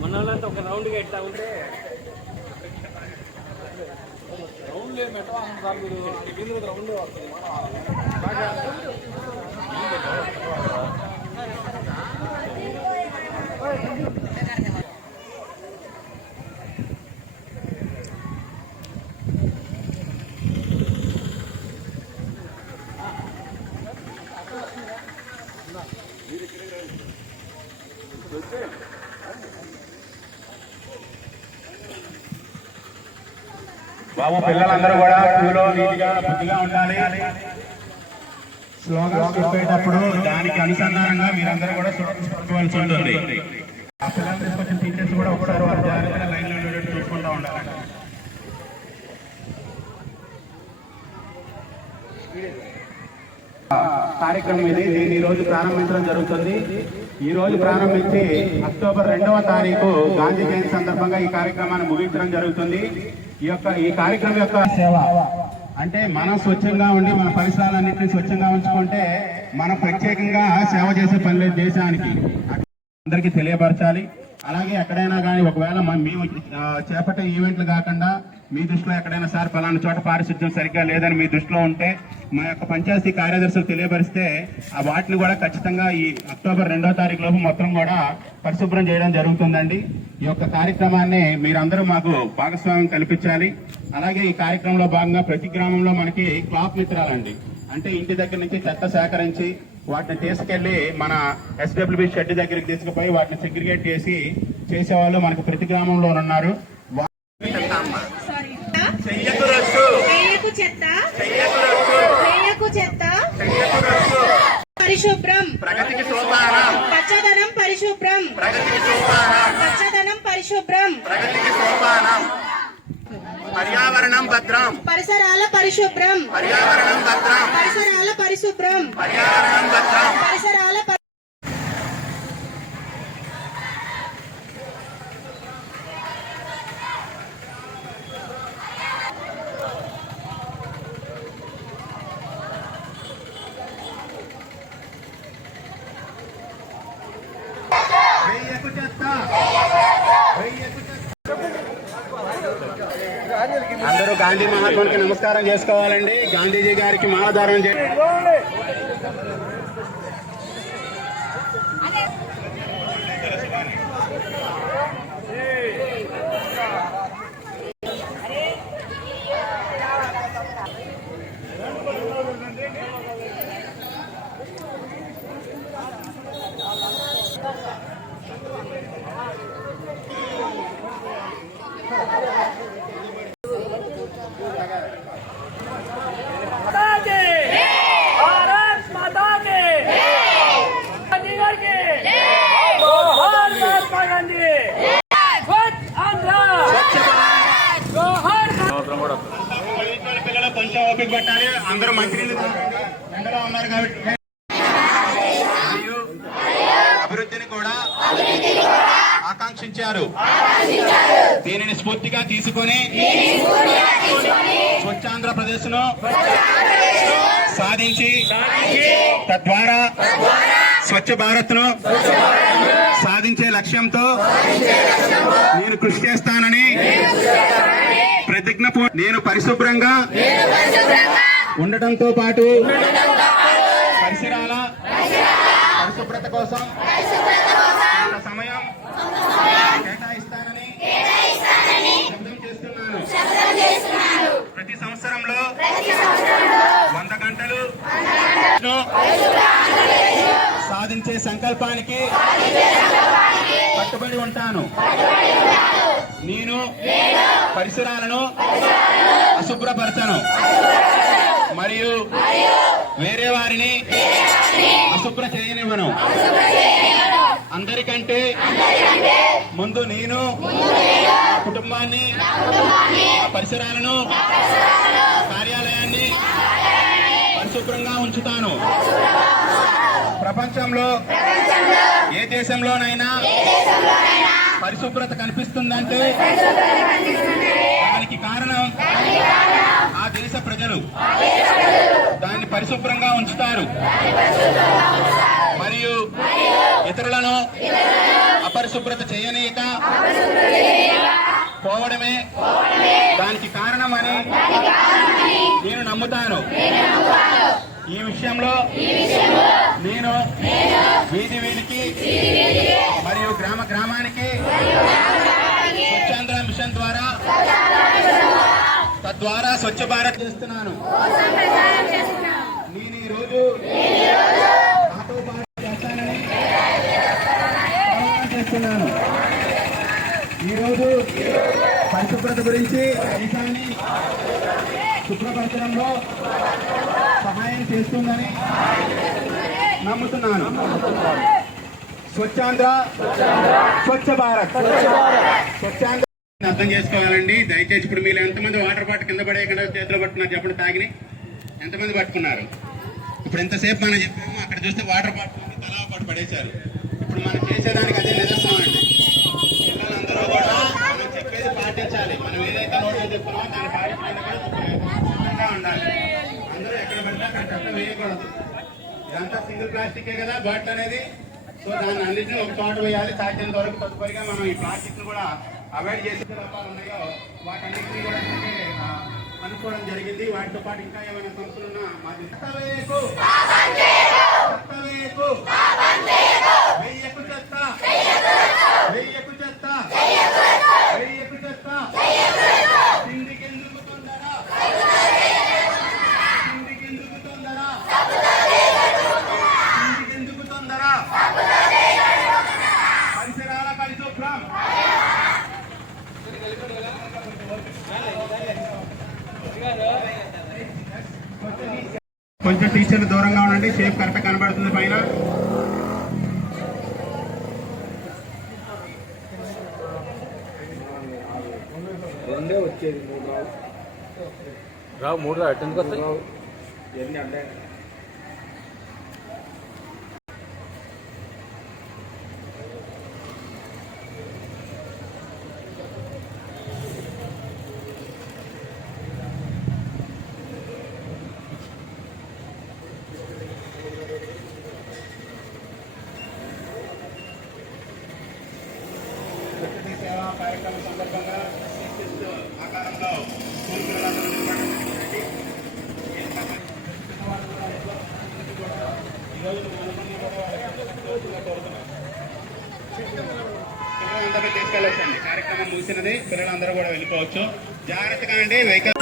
మన వాళ్ళంతా ఒక రౌండ్గా ఎట్లా ఉంటే రౌండ్ లేదు మెట్ట సార్ మీరు కింద రౌండ్ వస్తుంది బాబు పిల్లలందరూ కూడా క్యూలో నీటిగా బుద్ధిగా ఉండాలి. స్లోగన్స్ చెప్పేటప్పుడు దానికి అనుసంధానంగా మీరందరూ కూడా చూసుకోవాల్సి ఉంటుంది. ఆ పిల్లలు తీసుకొచ్చిన టీచర్స్ కూడా ఒకసారి వారి జాగ్రత్తగా లైన్ లో ఉండేట్టు చూసుకుంటూ ఉండాలి. కార్యక్రమం ఇది ఈ రోజు ప్రారంభించడం జరుగుతుంది. ఈ రోజు ప్రారంభించి అక్టోబర్ 2వ తారీఖు గాంధీ జయంతి సందర్భంగా ఈ కార్యక్రమాన్ని ముగించడం జరుగుతుంది. ఈ కార్యక్రమం యొక్క సేవ అంటే మనం స్వచ్ఛంగా ఉండి మన పరిసరాలన్నింటినీ స్వచ్ఛంగా ఉంచుకుంటే మనం ప్రత్యేకంగా సేవ చేసే పని లేదు దేశానికి, అందరికీ తెలియపరచాలి. అలాగే ఎక్కడైనా కానీ ఒకవేళ మేము చేపట్టే ఈవెంట్లు కాకుండా మీ దృష్టిలో ఎక్కడైనా సార్ పలానా చోట పారిశుద్ధ్యం సరిగ్గా లేదని మీ దృష్టిలో ఉంటే మా యొక్క పంచాయతీ కార్యదర్శులు తెలియపరిస్తే ఆ వాటిని కూడా ఖచ్చితంగా ఈ అక్టోబర్ 2వ తారీఖు లోపు మొత్తం కూడా పరిశుభ్రం చేయడం జరుగుతుందండి. ఈ యొక్క కార్యక్రమాన్ని మీరందరూ మాకు భాగస్వామ్యం కల్పించాలి. అలాగే ఈ కార్యక్రమంలో భాగంగా ప్రతి గ్రామంలో మనకి క్లాత్ మిత్రాలండి, అంటే ఇంటి దగ్గర నుంచి చెత్త సేకరించి వాటిని తీసుకెళ్లి మన ఎస్డబ్ల్యూబీ షెడ్ దగ్గరికి తీసుకుపోయి వాటిని సెగ్రిగేట్ చేసి చేసేవాళ్ళు మనకు ప్రతి గ్రామంలో ఉన్నారు. పరిశుభ్రం ప్రగతికి సోపానం, పచ్చదనం పరిశుభ్రం ప్రగతికి సోపానం, పచ్చదనం పరిశుభ్రం ప్రగతికి సోపానం, పర్యావరణం భద్రం పరిసరాల పరిశుభ్రం, పర్యావరణం భద్రం పరిసరాల పరిశుభ్రం, పర్యావరణం భద్రం పరిసరాల అందరూ గాంధీ మహాత్మునికి నమస్కారం చేసుకోవాలండి. గాంధీజీ గారికి మాలాధారణ చేయండి. పిల్లలు కొంచెం ఓపిక పట్టాలి. అందరూ మంచినీళ్ళు ఎండలో ఉన్నారు కాబట్టి అభివృద్ధిని కూడా ఆకాంక్షించారు. దీనిని స్ఫూర్తిగా తీసుకొని స్వచ్ఛాంధ్రప్రదేశ్ ను సాధించి తద్వారా స్వచ్ఛ భారత్ ను సాధించే లక్ష్యంతో నేను కృషి చేస్తానని ప్రతిజ్ఞ. నేను పరిశుభ్రంగా ఉండటంతో పాటు పరిసరాల పరిశుభ్రత కోసం సమయం కేటాయిస్తానని శబ్దం చేస్తున్నాను. ప్రతి సంవత్సరంలో 100 గంటలు సాధించే సంకల్పానికి కట్టుబడి ఉంటాను. నేను పరిసరాలను అశుభ్రపరచను మరియు వేరే వారిని అశుభ్ర చేయనివ్వను. అందరికంటే ముందు నేను కుటుంబాన్ని, పరిసరాలను, కార్యాలయాన్ని పరిశుభ్రంగా ఉంచుతాను. ప్రపంచంలో ఏ దేశంలోనైనా పరిశుభ్రత కనిపిస్తుందంటే దానికి కారణం ఆ దేశ ప్రజలు దాన్ని పరిశుభ్రంగా ఉంచుతారు మరియు ఇతరులను అపరిశుభ్రత చేయనీయక పోవడమే దానికి కారణమని నేను నమ్ముతాను. ఈ విషయంలో నేను వీధి వీధికి మరియు గ్రామ గ్రామానికి స్వచ్ఛాంధ్ర మిషన్ ద్వారా తద్వారా స్వచ్ఛ భారత్ చేస్తున్నాను. నేను ఈరోజు నాతో పాటు చేస్తానని ప్రమాణం చేస్తున్నాను. ఈరోజు పరిశుభ్రత గురించి దేశాన్ని శుభ్రపరచడంలో సహాయం చేస్తుందని నమ్ముతున్నాను. స్వచ్ఛాంధ్ర స్వచ్ఛ భారత్ స్వచ్ఛాంధ్ర అర్థం చేసుకోవాలండి. దయచేసి ఇప్పుడు మీరు ఎంతమంది వాటర్ బాటిల్ కింద పడేయకుండా చేతిలో పట్టుకున్నారు చెప్పండి? తాగిని ఎంతమంది పట్టుకున్నారు? ఇప్పుడు ఎంతసేపు మనం చెప్పాము, అక్కడ చూస్తే వాటర్ బాటిల్ తలా పాటు పడేశారు. ఇప్పుడు మనం చేసేదానికి అదే నిదర్శనం అండి. పిల్లలందరూ కూడా మనం చెప్పేది పాటించాలి. మనం ఏదైతే నోట్లో చెప్తున్నామో దాన్ని పాటించడానికి ఉండాలి. అందరూ ఎక్కడ పడితే అక్కడ చెత్త వేయకూడదు. ఇదంతా సింగిల్ ప్లాస్టికే కదా బాటిల్ అనేది. సో దాన్ని అన్నింటినీ ఒక చోట వేయాలి. సాధ్యంత వరకు తదుపరిగా మనం ఈ ప్లాస్టిక్ ను కూడా అవాయిడ్ చేసే రకాలు ఉన్నాయో వాటన్నింటినీ కూడా అనుకోవడం జరిగింది. వాటితో పాటు ఇంకా ఏమైనా సంస్థలున్నా మాది చెత్త వేయకు వెయ్యకు చెత్త వెయ్యకు చెత్త వెయ్యకు చెత్త తిండికెందుకు తొందర తిండికెందుకు తొందర తిండికెందుకు తొందర పరిసరాల పరిశుభ్రం కొంచెం టీచర్లు దూరంగా ఉండండి. షేప్ కరెక్ట్ కనబడుతుంది పైన. రెండే వచ్చేది, మూడు రావు ఎందుకు వస్తాయి ఎన్ని అంటే కార్యక్రమం సందర్భంగా ఆకారంలో స్కూల్ పిల్లలందరూ పిల్లలందరూ తీసుకెళ్ళొచ్చండి. కార్యక్రమం ముగిసినది. పిల్లలందరూ కూడా వెళ్ళిపోవచ్చు. జాగ్రత్తగా అండి. వెహికల్